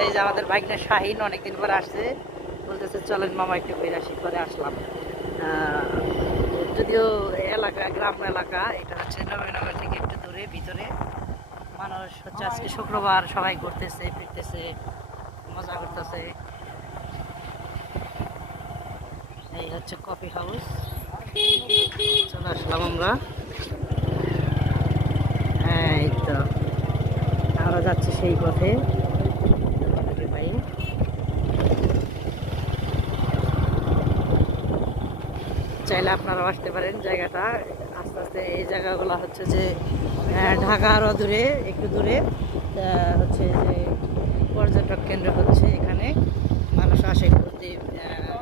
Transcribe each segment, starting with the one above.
এই যে আমাদের বাইকটা শাহিন অনেকদিন পর আসছে। বলতেছে, চলেন মামা একটু ঘুরে আসি করে আসলাম। যদিও এলাকা গ্রাম এলাকা, এটা হচ্ছে নবীনগর থেকে একটু দূরে, ভিতরে। মানুষ হচ্ছে আজকে শুক্রবার, সবাই ঘুরতেছে, ফিরতেছে, মজা করতেছে। এই হচ্ছে কফি হাউস। চলে আসলাম আমরা। হ্যাঁ এই তো, আমরা যাচ্ছি সেই পথে। চাইলে আপনারাও আসতে পারেন জায়গাটা। আস্তে আস্তে এই জায়গাগুলো হচ্ছে যে ঢাকা আরও দূরে একটু দূরে হচ্ছে যে পর্যটক কেন্দ্র হচ্ছে এখানে। মানুষ আসে আহ,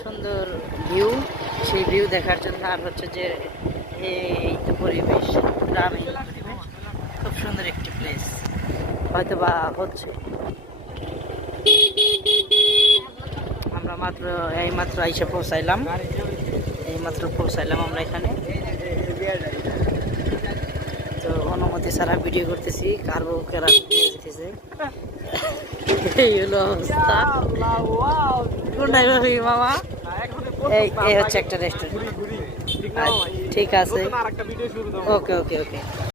সুন্দর ভিউ। সেই ভিউ দেখার জন্য আর হচ্ছে যে এই তো পরিবেশ গ্রামীণ পরিবেশ খুব সুন্দর একটি প্লেস হয়তো বা হচ্ছে। আমরা মাত্র এই মাত্র এসে পৌঁছাইলাম। এই মাত্র পৌঁছাইলাম আমরা এখানে। তো অনুমতি সারা ভিডিও করতেছি কার বউকে কেরা যেতেছে। এই হলো অবস্থা। মামা? এই হচ্ছে একটা রেস্টুরেন্ট। ঠিক আচ্ছা, ঠিক আছে। ওকে ওকে ওকে